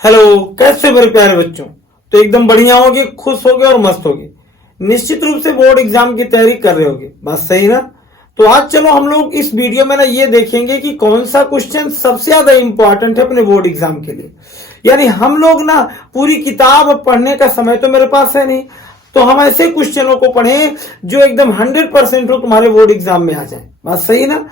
Hello, कैसे मेरे प्यारे बच्चों। तो एकदम बढ़िया होगे, खुश होगे और मस्त होगे। निश्चित रूप से बोर्ड एग्जाम की तैयारी कर रहे होगे, बात सही ना। तो आज चलो हम लोग इस वीडियो में ना ये देखेंगे कि कौन सा क्वेश्चन सबसे ज्यादा इंपॉर्टेंट है अपने बोर्ड एग्जाम के लिए। यानी हम लोग ना पूरी किताब पढ़ने का समय तो मेरे पास है नहीं, तो हम ऐसे क्वेश्चनों को पढ़ें जो एकदम 100% हो तुम्हारे बोर्ड एग्जाम में आ जाए, बात सही ना।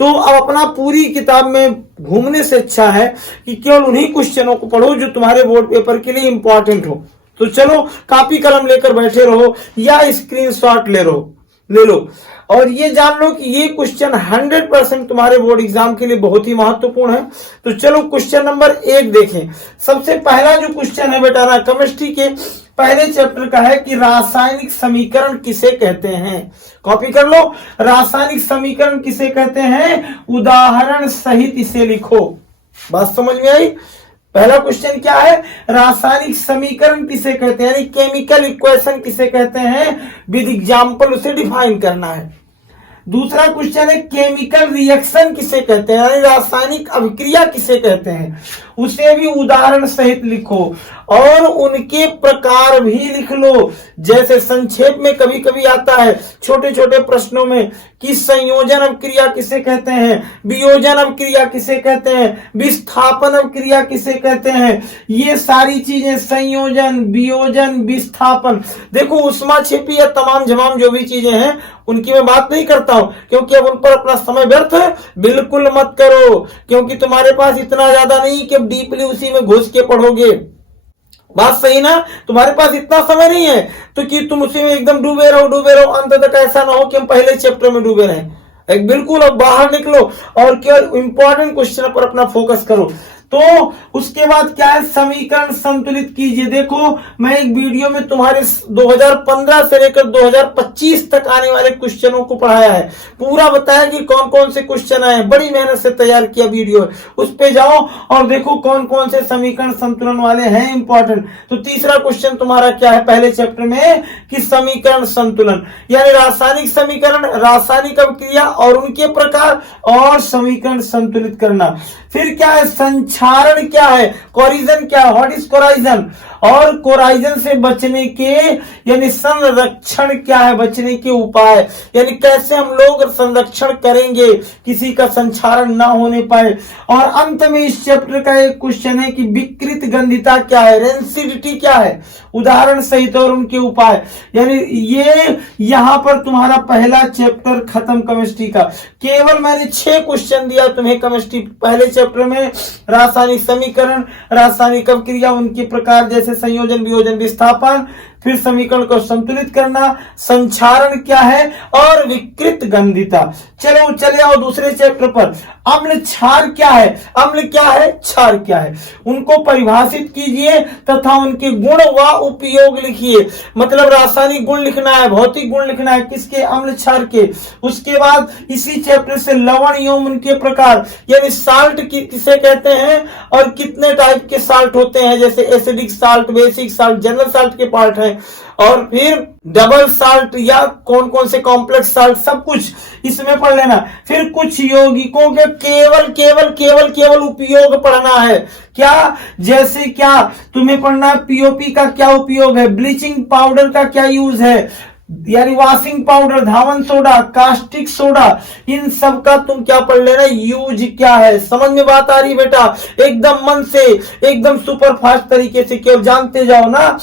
तो अब अपना पूरी किताब में घूमने से अच्छा है कि केवल उन्हीं क्वेश्चनों को पढ़ो जो तुम्हारे बोर्ड पेपर के लिए इंपॉर्टेंट हो। तो चलो कापी कलम लेकर बैठे रहो या स्क्रीनशॉट ले लो और ये जान लो कि ये क्वेश्चन 100% तुम्हारे बोर्ड एग्जाम के लिए बहुत ही महत्वपूर्ण है। तो चलो क्वेश्चन नंबर 1 देखें। सबसे पहला जो क्वेश्चन है बेटा ना केमिस्ट्री के पहले चैप्टर का है कि रासायनिक समीकरण किसे कहते हैं। कॉपी कर लो, रासायनिक समीकरण किसे कहते हैं, उदाहरण सहित इसे लिखो। बात समझ में आई। पहला क्वेश्चन क्या है, रासायनिक समीकरण किसे कहते हैं, यानी केमिकल इक्वेशन किसे कहते हैं, विद एग्जाम्पल उसे डिफाइन करना है। दूसरा क्वेश्चन है केमिकल रिएक्शन किसे कहते हैं, यानी रासायनिक अभिक्रिया किसे कहते हैं, उसे भी उदाहरण सहित लिखो और उनके प्रकार भी लिख लो। जैसे संक्षेप में कभी कभी आता है छोटे छोटे प्रश्नों में कि संयोजन अभिक्रिया किसे कहते हैं, वियोजन अभिक्रिया किसे कहते हैं, विस्थापन अभिक्रिया किसे कहते हैं। ये सारी चीजें संयोजन, वियोजन, विस्थापन, देखो उष्मा छिपी या तमाम जमाम जो भी चीजें हैं उनकी मैं बात नहीं करता हूं, क्योंकि अब उन पर अपना समय व्यर्थ बिल्कुल मत करो, क्योंकि तुम्हारे पास इतना ज्यादा नहीं कि अब डीपली उसी में घुस के पढ़ोगे। बात सही ना, तुम्हारे पास इतना समय नहीं है तो कि तुम उसी में एकदम डूबे रहो अंत तक। ऐसा ना हो कि हम पहले चैप्टर में डूबे रहें। एक बिल्कुल अब बाहर निकलो और केवल इंपॉर्टेंट क्वेश्चन पर अपना फोकस करो। तो उसके बाद क्या है, समीकरण संतुलित कीजिए। देखो मैं एक वीडियो में तुम्हारे 2015 से लेकर 2025 तक आने वाले क्वेश्चनों को पढ़ाया है, पूरा बताया कि कौन कौन से क्वेश्चन आए, बड़ी मेहनत से तैयार किया वीडियो, उस पे जाओ और देखो कौन कौन से समीकरण संतुलन वाले हैं इंपॉर्टेंट। तो तीसरा क्वेश्चन तुम्हारा क्या है पहले चैप्टर में कि समीकरण संतुलन, यानी रासायनिक समीकरण, रासायनिक अभिक्रिया और उनके प्रकार और समीकरण संतुलित करना। फिर क्या है, संक्षारण क्या है, कोरिजन क्या है, व्हाट इज कोराइजन, और कोराइजन से बचने के यानी संरक्षण क्या है, बचने के उपाय, यानी कैसे हम लोग संरक्षण करेंगे किसी का संक्षारण ना होने पाए। और अंत में इस चैप्टर का एक क्वेश्चन है कि विकृत गंधिता क्या है, रेंसिडिटी क्या है, उदाहरण सहित और उनके उपाय। यानी ये यहां पर तुम्हारा पहला चैप्टर खत्म केमिस्ट्री का। केवल मैंने 6 क्वेश्चन दिया तुम्हें केमिस्ट्री पहले चैप्टर में, रासायनिक समीकरण, रासायनिक अभिक्रिया, उनके प्रकार जैसे संयोजन, वियोजन, विस्थापन, फिर समीकरण को संतुलित करना, संक्षारण क्या है और विकृत गंधिता। चलो चले आओ दूसरे चैप्टर पर। अम्ल क्षार क्या है, अम्ल क्या है, क्षार क्या है, उनको परिभाषित कीजिए तथा उनके गुण व उपयोग लिखिए। मतलब रासायनिक गुण लिखना है, भौतिक गुण लिखना है, किसके, अम्ल क्षार के। उसके बाद इसी चैप्टर से लवण एवं उनके प्रकार, यानी साल्ट किसे कहते हैं और कितने टाइप के साल्ट होते हैं, जैसे acidic salt, basic salt, general salt के पार्ट है, और फिर डबल साल्ट या कौन कौन से कॉम्प्लेक्स साल्ट, सब कुछ इसमें पढ़ लेना। फिर कुछ यौगिकों के केवल उपयोग पढ़ना है। क्या, जैसे क्या तुम्हें पढ़ना है, पीओपी का क्या उपयोग है, ब्लीचिंग पाउडर का क्या यूज है, यानी वॉशिंग पाउडर, धावन सोडा, कास्टिक सोडा, इन सब का तुम क्या पढ़ लेना, यूज क्या है। समझ में बात आ रही बेटा, एकदम मन से, एकदम सुपर फास्ट तरीके से केवल जानते जाओ ना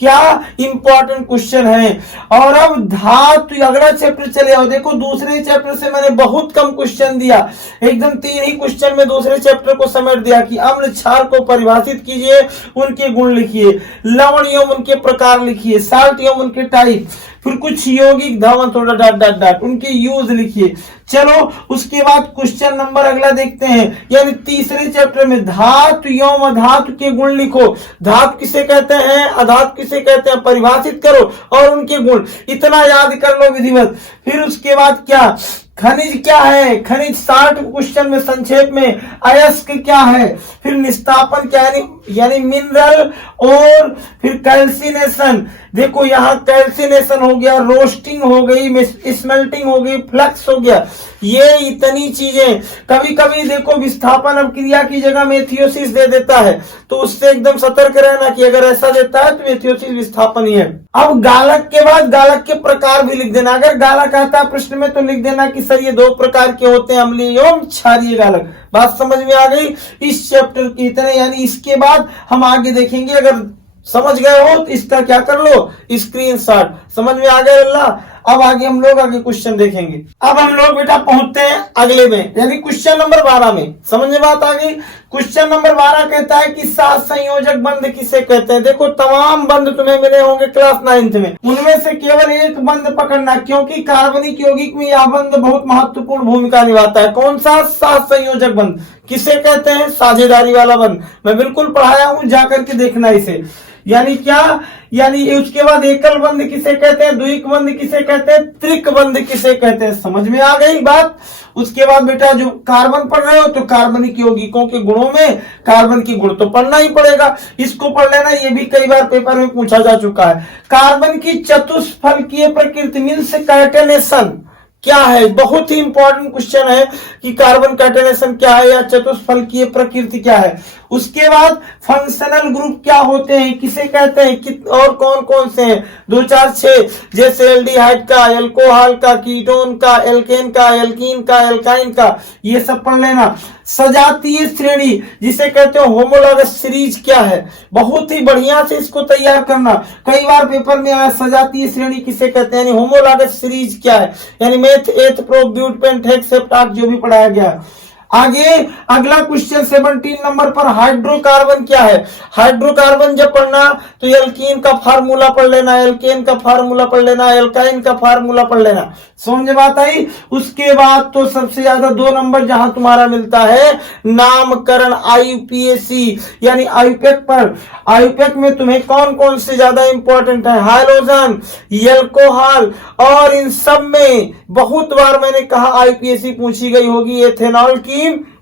क्या इंपॉर्टेंट क्वेश्चन है। और अब धातु, अगला चैप्टर चले आओ। देखो दूसरे चैप्टर से मैंने बहुत कम क्वेश्चन दिया, एकदम 3 ही क्वेश्चन में दूसरे चैप्टर को समेट दिया कि अम्ल क्षार को परिभाषित कीजिए, उनके गुण लिखिए, लवण एवं उनके प्रकार लिखिए, साल्ट एवं उनके टाइप, फिर कुछ यौगिक, धावन सोडा डॉट उनके यूज लिखिए। चलो उसके बाद क्वेश्चन नंबर अगला देखते हैं, यानी तीसरे चैप्टर में धातु एवं अधातु के गुण लिखो। धातु किसे कहते हैं, अधातु किसे कहते हैं, परिभाषित करो और उनके गुण, इतना याद कर लो विधिवत। फिर उसके बाद क्या, खनिज क्या है, खनिज 60 क्वेश्चन में संक्षेप में, अयस्क क्या है, फिर निस्तापन क्या है यानी मिनरल, और फिर कैल्सिनेशन। देखो यहाँ कैल्सिनेशन हो गया, रोस्टिंग हो गई, स्मेल्टिंग हो गई, फ्लक्स हो गया, ये इतनी चीजें, कभी कभी देखो विस्थापन अब क्रिया की जगह मेथियोसिस दे देता है, तो उससे एकदम सतर्क रहना कि अगर ऐसा देता है तो मेथियोसिस विस्थापन ही है। अब गालक के बाद गालक के प्रकार भी लिख देना। अगर गालक आता है प्रश्न में तो लिख देना कि सर ये 2 प्रकार के होते हैं, अम्लीय एवं क्षारीय गालक। बात समझ में आ गई इस चैप्टर की इतने, यानी इसके बाद हम आगे देखेंगे। अगर समझ गए हो तो इसका क्या कर लो, स्क्रीनशॉट। समझ में आ गया अल्लाह। अब आगे हम लोग आगे क्वेश्चन देखेंगे। अब हम लोग बेटा पहुंचते हैं अगले में, यानी क्वेश्चन नंबर 12 में। समझ में बात आ गई। क्वेश्चन नंबर 12 कहता है कि सात संयोजक बंध किसे कहते हैं। देखो तमाम बंध तुम्हें मिले होंगे क्लास 9th में, उनमें से केवल एक बंध पकड़ना, क्योंकि कार्बनिक यौगिक में यह बंध बहुत महत्वपूर्ण भूमिका निभाता है। कौन सा? सात संयोजक बंध। किसे कहते हैं? साझेदारी वाला बंध। मैं बिल्कुल पढ़ाया हूं, जाकर के देखना इसे। यानी क्या, यानी उसके बाद एकल बंध किसे कहते हैं, द्विक बंध किसे कहते हैं, त्रिक बंध किसे कहते हैं। समझ में आ गई बात। उसके बाद बेटा जो कार्बन पढ़ रहे हो तो कार्बनिक यौगिकों के गुणों में कार्बन की गुण तो पढ़ना ही पड़ेगा, इसको पढ़ लेना, ये भी कई बार पेपर में पूछा जा चुका है। कार्बन की चतुष्फलकीय प्रकृति मीन्स कैटेनेशन क्या है, बहुत ही इंपॉर्टेंट क्वेश्चन है कि कार्बन कैटेनेशन क्या है या चतुष्फलकीय प्रकृति क्या है। उसके बाद फंक्शनल ग्रुप क्या होते हैं, किसे कहते हैं, और कौन कौन से हैं, 2 4 6, जैसे एल्डिहाइड का, एल्कोहल का, कीटोन का, एल्केन का, एल्कीन का, एल्काइन का, ये सब पढ़ लेना। सजातीय श्रेणी जिसे कहते हो होमोलॉगस सीरीज क्या है, बहुत ही बढ़िया से इसको तैयार करना। कई बार पेपर में आया सजातीय श्रेणी किसे कहते हैं, यानी होमोलॉगस सीरीज क्या है, यानी मेथ, एथ, प्रोप, ब्यूट, पेंट, हेक्स, सेप्टाक जो भी पढ़ाया गया। आगे अगला क्वेश्चन 17 नंबर पर हाइड्रोकार्बन क्या है। हाइड्रोकार्बन जब पढ़ना तो एल्कीन का फार्मूला पढ़ लेना, एल्केन का फार्मूला पढ़ लेना, एल्काइन का फार्मूला पढ़ लेना। समझ बात आई। उसके बाद तो सबसे ज्यादा 2 नंबर जहां तुम्हारा मिलता है नामकरण, आईयूपीएसी यानी आईयूपैक पर। आईयूपैक में तुम्हें कौन कौन से ज्यादा इंपॉर्टेंट है, हाइड्रोजन, एल्कोहल, और इन सब में बहुत बार मैंने कहा आईयूपीएसी पूछी गई होगी एथेनॉल की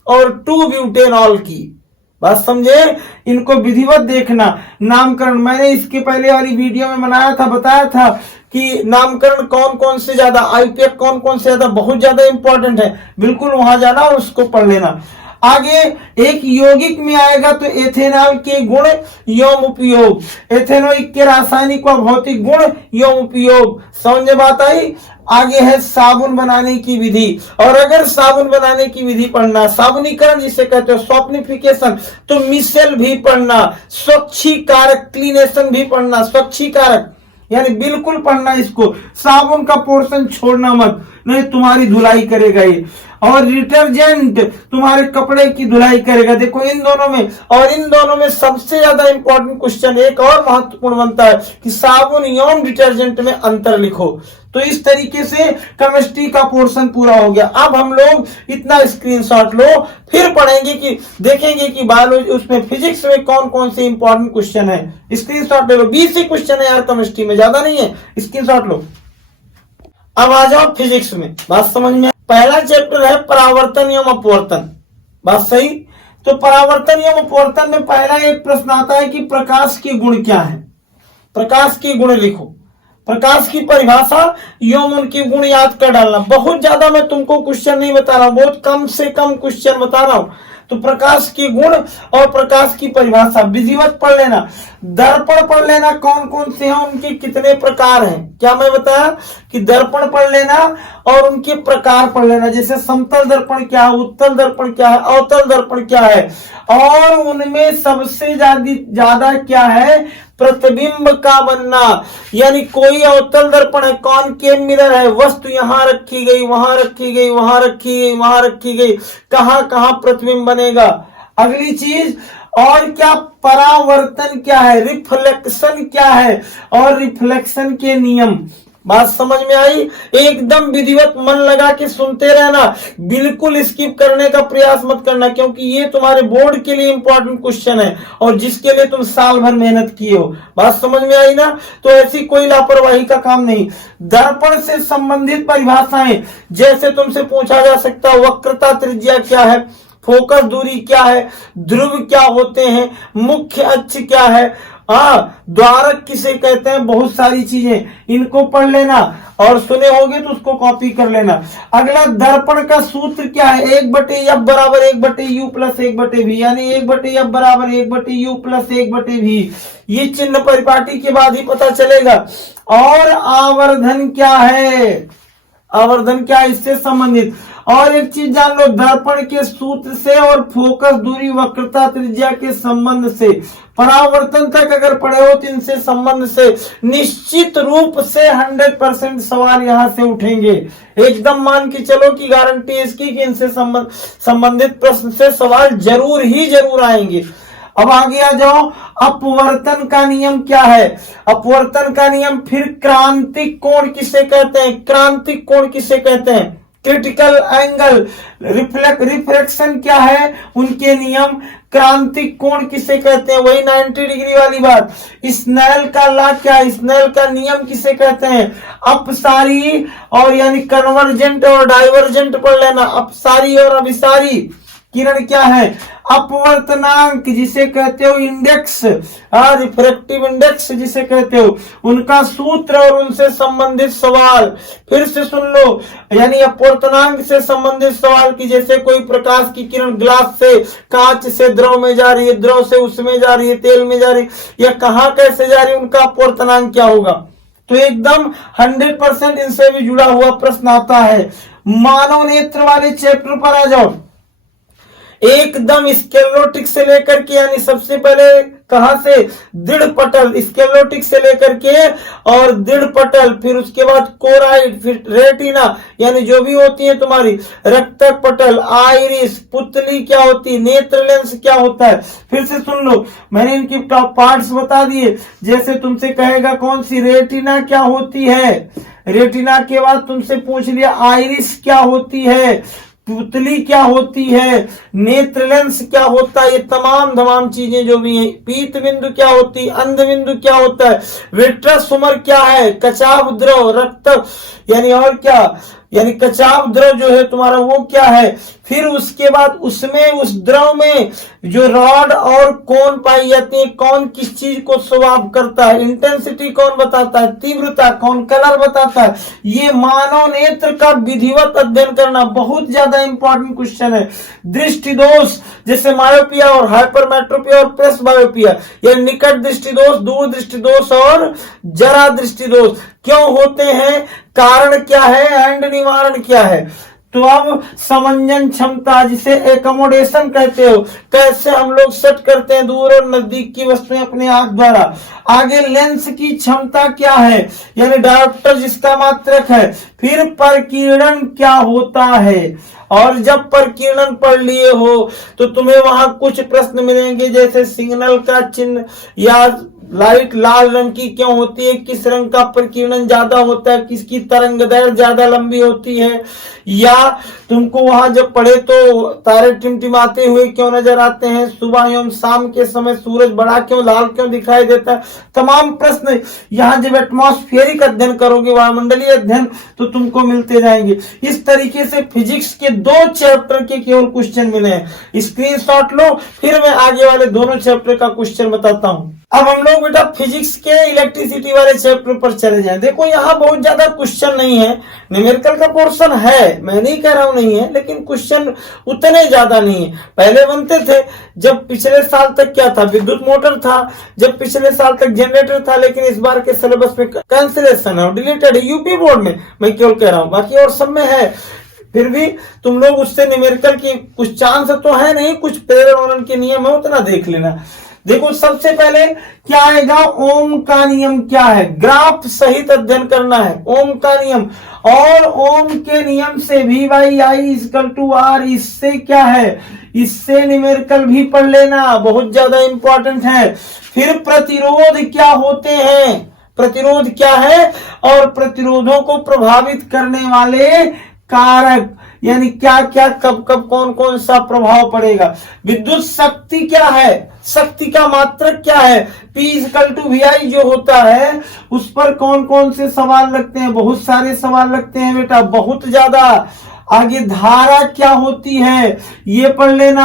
और 2-ब्यूटेनॉल की। बात समझे, इनको विधिवत देखना। नामकरण मैंने इसके पहले वाली वीडियो में बनाया था, बताया था कि नामकरण कौन कौन से ज्यादा, आईयूपैक कौन कौन से ज्यादा, बहुत ज्यादा इंपॉर्टेंट है, बिल्कुल वहां जाना और उसको पढ़ लेना। आगे एक यौगिक में आएगा तो एथेनॉल के गुण एवं उपयोग, एथेनॉल के रासायनिक व भौतिक गुण एवं उपयोग। समझ बात आई। आगे है साबुन बनाने की विधि, और अगर साबुन बनाने की विधि पढ़ना, साबुनीकरण जिसे कहते हो, सॉफ्टनिफिकेशन, तो मिसेल भी पढ़ना, स्वच्छीकारक, क्लीनेशन भी पढ़ना, स्वच्छीकारक यानी बिल्कुल पढ़ना इसको। साबुन का पोर्शन छोड़ना मत, नहीं तुम्हारी धुलाई करेगा ये। और डिटर्जेंट तुम्हारे कपड़े की धुलाई करेगा। देखो इन दोनों में, और इन दोनों में सबसे ज्यादा इंपॉर्टेंट क्वेश्चन एक और महत्वपूर्ण बनता है कि साबुन एवं डिटर्जेंट में अंतर लिखो। तो इस तरीके से केमिस्ट्री का पोर्शन पूरा हो गया। अब हम लोग इतना स्क्रीनशॉट लो, फिर पढ़ेंगे कि देखेंगे कि बायोलॉजी उसमें फिजिक्स में कौन कौन से इंपॉर्टेंट क्वेश्चन है। स्क्रीनशॉट ले लो, 20 ही क्वेश्चन है यार केमिस्ट्री में, ज्यादा नहीं है, स्क्रीनशॉट लो। अब आ जाओ फिजिक्स में, बात समझ में। पहला चैप्टर है परावर्तन एवं अपवर्तन, बात सही। तो परावर्तन एवं अपवर्तन में पहला एक प्रश्न आता है कि प्रकाश के गुण क्या है। प्रकाश के गुण लिखो, प्रकाश की परिभाषा एवं उनके गुण याद कर डालना। बहुत ज्यादा मैं तुमको क्वेश्चन नहीं बता रहा हूं, बहुत कम से कम क्वेश्चन बता रहा हूं। तो प्रकाश के गुण और प्रकाश की परिभाषा विधिवत पढ़ लेना। दर्पण पढ़ लेना, कौन कौन से हैं, उनके कितने प्रकार हैं। क्या मैं बताया कि दर्पण पढ़ लेना और उनके प्रकार पढ़ लेना, जैसे समतल दर्पण क्या है, उत्तल दर्पण क्या है, अवतल दर्पण क्या है, और उनमें सबसे ज्यादा क्या है, प्रतिबिंब का बनना। यानी कोई अवतल दर्पण है, कॉनकेव मिरर है, वस्तु यहां रखी गई, वहां रखी गई, वहां रखी गई, वहां रखी गई, कहां कहां प्रतिबिंब बनेगा। अगली चीज और क्या, परावर्तन क्या है, रिफ्लेक्शन क्या है, और रिफ्लेक्शन के नियम। बात समझ में आई। एकदम विधिवत मन लगा के सुनते रहना, बिल्कुल स्किप करने का प्रयास मत करना, क्योंकि ये तुम्हारे बोर्ड के लिए इंपॉर्टेंट क्वेश्चन है और जिसके लिए तुम साल भर मेहनत किए हो। बात समझ में आई ना। तो ऐसी कोई लापरवाही का काम नहीं। दर्पण से संबंधित परिभाषाएं, जैसे तुमसे पूछा जा सकता है वक्रता त्रिज्या क्या है, फोकस दूरी क्या है, ध्रुव क्या होते हैं, मुख्य अक्ष क्या है, द्वारक किसे कहते हैं, बहुत सारी चीजें इनको पढ़ लेना और सुने होगे तो उसको कॉपी कर लेना। अगला दर्पण का सूत्र क्या है, 1/f बराबर 1/u प्लस 1/v, यानी 1/f बराबर 1/u प्लस 1/v। ये चिन्ह परिपाटी के बाद ही पता चलेगा। और आवर्धन क्या है, आवर्धन क्या है इससे संबंधित। और एक चीज जान लो, दर्पण के सूत्र से और फोकस दूरी वक्रता त्रिज्या के संबंध से, परावर्तन तक अगर पढ़े हो तो इनसे संबंध से निश्चित रूप से 100% सवाल यहां से उठेंगे। एकदम मान के चलो कि गारंटी है इसकी कि इनसे संबंधित प्रश्न से सवाल जरूर ही जरूर आएंगे। अब आगे आ जाओ, अपवर्तन का नियम क्या है। अपवर्तन का नियम, फिर क्रांतिक कोण किसे कहते हैं, क्रांतिक कोण किसे कहते हैं, क्रिटिकल एंगल, रिफ्लेक्शन क्या है, उनके नियम, क्रांतिक कोण किसे कहते हैं, वही 90 डिग्री वाली बात। स्नेल का लॉ क्या है, स्नेल का नियम किसे कहते हैं, अपसारी और यानी कन्वर्जेंट और डाइवर्जेंट पढ़ लेना, अपसारी और अभिसारी किरण क्या है, अपवर्तनांक जिसे कहते हो, इंडेक्स, रिफ्रैक्टिव इंडेक्स जिसे कहते हो, उनका सूत्र और उनसे संबंधित सवाल फिर से सुन लो। यानी अपवर्तनांक से संबंधित सवाल की जैसे कोई प्रकाश की किरण ग्लास से, कांच से द्रव में जा रही है, द्रव से उसमें जा रही है, तेल में जा रही है, या कहां कैसे जा रही है, उनका अपवर्तनांक क्या होगा। तो एकदम 100% इनसे भी जुड़ा हुआ प्रश्न आता है। मानव नेत्र वाले चैप्टर पर आ जाओ, एकदम स्केलोटिक से लेकर के, यानी सबसे पहले कहां से, दृढ़ पटल, स्केलोटिक से लेकर के और दृढ़ पटल, फिर उसके बाद कोराइड, फिर रेटिना, यानी जो भी होती है तुम्हारी रक्तक पटल, आइरिस, पुतली क्या होती है, नेत्र लेंस क्या होता है। फिर से सुन लो, मैंने इनकी टॉप पार्ट्स बता दिए। जैसे तुमसे कहेगा कौन सी, रेटिना क्या होती है, रेटिना के बाद तुमसे पूछ लिया आइरिस क्या होती है, पुतली क्या होती है, नेत्र लेंस क्या होता है, ये तमाम चीजें जो भी हैं, पीत बिंदु क्या होती है, अंध बिंदु क्या होता है, विट्रस सुमर क्या है, कचाव द्रव, रक्त यानी और क्या, यानी कचाव द्रव जो है तुम्हारा वो क्या है। फिर उसके बाद उसमें उस द्रव में जो रॉड और कोण पाई जाती है, कौन किस चीज को स्वभाव करता है, इंटेंसिटी कौन बताता है, तीव्रता कौन, कलर बताता है। ये मानव नेत्र का विधिवत अध्ययन करना बहुत ज्यादा इंपॉर्टेंट क्वेश्चन है। दृष्टि दोष जैसे मायोपिया और हाइपरमेट्रोपिया और प्रेस बायोपिया, ये निकट दृष्टि दोष, दूर दृष्टि दोष और जरा दृष्टि दोष क्यों होते हैं, कारण क्या है एंड निवारण क्या है। तो अब समंजन क्षमता जिसे एकोमोडेशन कहते हो, कैसे हम लोग सेट करते हैं दूर और नजदीक की वस्तुएं अपने आंख द्वारा। आगे लेंस की क्षमता क्या है, यानी डायोप्टर जिसका मात्रक है। फिर परकीर्णन क्या होता है, और जब परकीर्णन पढ़ लिए हो तो तुम्हें वहां कुछ प्रश्न मिलेंगे जैसे सिग्नल का चिन्ह, या लाइट लाल रंग की क्यों होती है, किस रंग का प्रकीर्णन ज्यादा होता है, किसकी तरंग दैर्घ्य ज्यादा लंबी होती है, या तुमको वहां जब पढ़े तो तारे टिमटिमाते हुए क्यों नजर आते हैं, सुबह एवं शाम के समय सूरज बड़ा क्यों लाल क्यों दिखाई देता है। तमाम प्रश्न यहाँ जब एटमॉस्फेरिक अध्ययन करोगे, वायुमंडलीय अध्ययन, तो तुमको मिलते जाएंगे। इस तरीके से फिजिक्स के 2 चैप्टर के केवल क्वेश्चन मिले हैं। स्क्रीनशॉट लो, फिर मैं आगे वाले दोनों चैप्टर का क्वेश्चन बताता हूँ। अब हम लोग बेटा फिजिक्स के इलेक्ट्रिसिटी वाले चैप्टर पर चले जाएं। देखो यहाँ बहुत ज्यादा क्वेश्चन नहीं है, न्यूमेरिकल का पोर्शन है, मैं नहीं कह रहा हूं नहीं है, लेकिन क्वेश्चन उतने ज्यादा नहीं है। पहले बनते थे, जब पिछले साल तक क्या था, विद्युत मोटर था, जब पिछले साल तक जनरेटर था, लेकिन इस बार के सिलेबस में कैंसिलेशन है, डिलीटेड है यूपी बोर्ड में, मैं केवल कह रहा हूँ, बाकी और सब में है। फिर भी तुम लोग उससे न्यूमेरिकल की कुछ चांस तो है नहीं, कुछ प्रेरण के नियम है, उतना देख लेना। देखो सबसे पहले क्या आएगा, ओम का नियम क्या है, ग्राफ सहित अध्ययन करना है ओम का नियम। और ओम के नियम से V by I equal to R, इससे क्या है, इससे न्यूमेरिकल भी पढ़ लेना, बहुत ज्यादा इंपॉर्टेंट है। फिर प्रतिरोध क्या होते हैं, प्रतिरोध क्या है, और प्रतिरोधों को प्रभावित करने वाले कारक, यानी क्या क्या कब कब कौन कौन सा प्रभाव पड़ेगा। विद्युत शक्ति क्या है, शक्ति का मात्रक क्या है, P इक्वल टू VI जो होता है, उस पर कौन कौन से सवाल लगते हैं, बहुत सारे सवाल लगते हैं बेटा, बहुत ज्यादा। आगे धारा क्या होती है ये पढ़ लेना,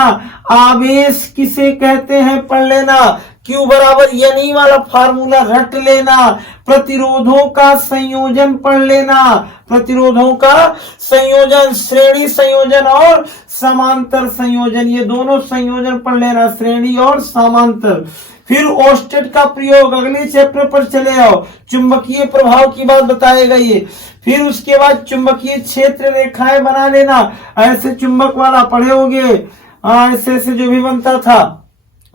आवेश किसे कहते हैं पढ़ लेना, Q बराबर यानी वाला फार्मूला रट लेना, प्रतिरोधों का संयोजन पढ़ लेना, प्रतिरोधों का संयोजन, श्रेणी संयोजन और समांतर संयोजन, ये दोनों संयोजन पढ़ लेना, श्रेणी और समांतर। फिर ओस्टेट का प्रयोग अगले चैप्टर पर चले आओ, चुंबकीय प्रभाव की बात बताएगा ये। फिर उसके बाद चुंबकीय क्षेत्र रेखाएं बना लेना, ऐसे चुंबक वाला पढ़े होगे, ऐसे ऐसे जो भी बनता था।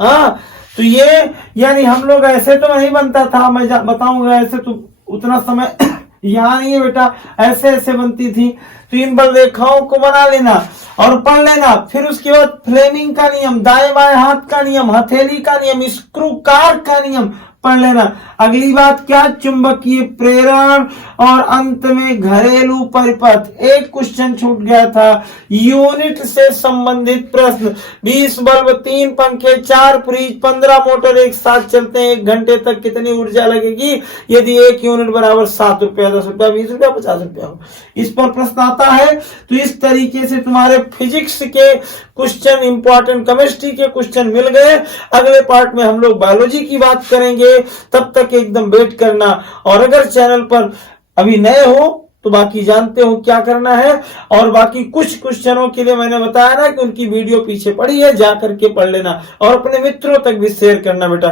हाँ तो ये यानी हम लोग ऐसे तो नहीं बनता था, मैं बताऊंगा, ऐसे तो उतना समय यहाँ नहीं है बेटा, ऐसे ऐसे बनती थी। तो इन बल रेखाओं को बना लेना और पढ़ लेना। फिर उसके बाद फ्लेमिंग का नियम, दाएं बाएं हाथ का नियम, हथेली का नियम, स्क्रू कार का नियम पढ़ लेना। अगली बात क्या, चुंबकीय प्रेरण और अंत में घरेलू परिपथ। एक क्वेश्चन छूट गया था, यूनिट से संबंधित प्रश्न। 20 बल्ब, 3 पंखे, 4 फ्रिज, 15 मोटर एक साथ चलते हैं, 1 घंटे तक कितनी ऊर्जा लगेगी यदि 1 यूनिट बराबर 7 रुपया, 10 रुपया, 20 रुपया, 50 रुपया हो। इस पर प्रश्न आता है। तो इस तरीके से तुम्हारे फिजिक्स के क्वेश्चन, इंपॉर्टेंट केमिस्ट्री के क्वेश्चन मिल गए। अगले पार्ट में हम लोग बायोलॉजी की बात करेंगे, तब तक एकदम वेट करना। और अगर चैनल पर अभी नए हो तो बाकी जानते हो क्या करना है, और बाकी कुछ क्वेश्चनों के लिए मैंने बताया ना कि उनकी वीडियो पीछे पड़ी है, जाकर के पढ़ लेना और अपने मित्रों तक भी शेयर करना बेटा।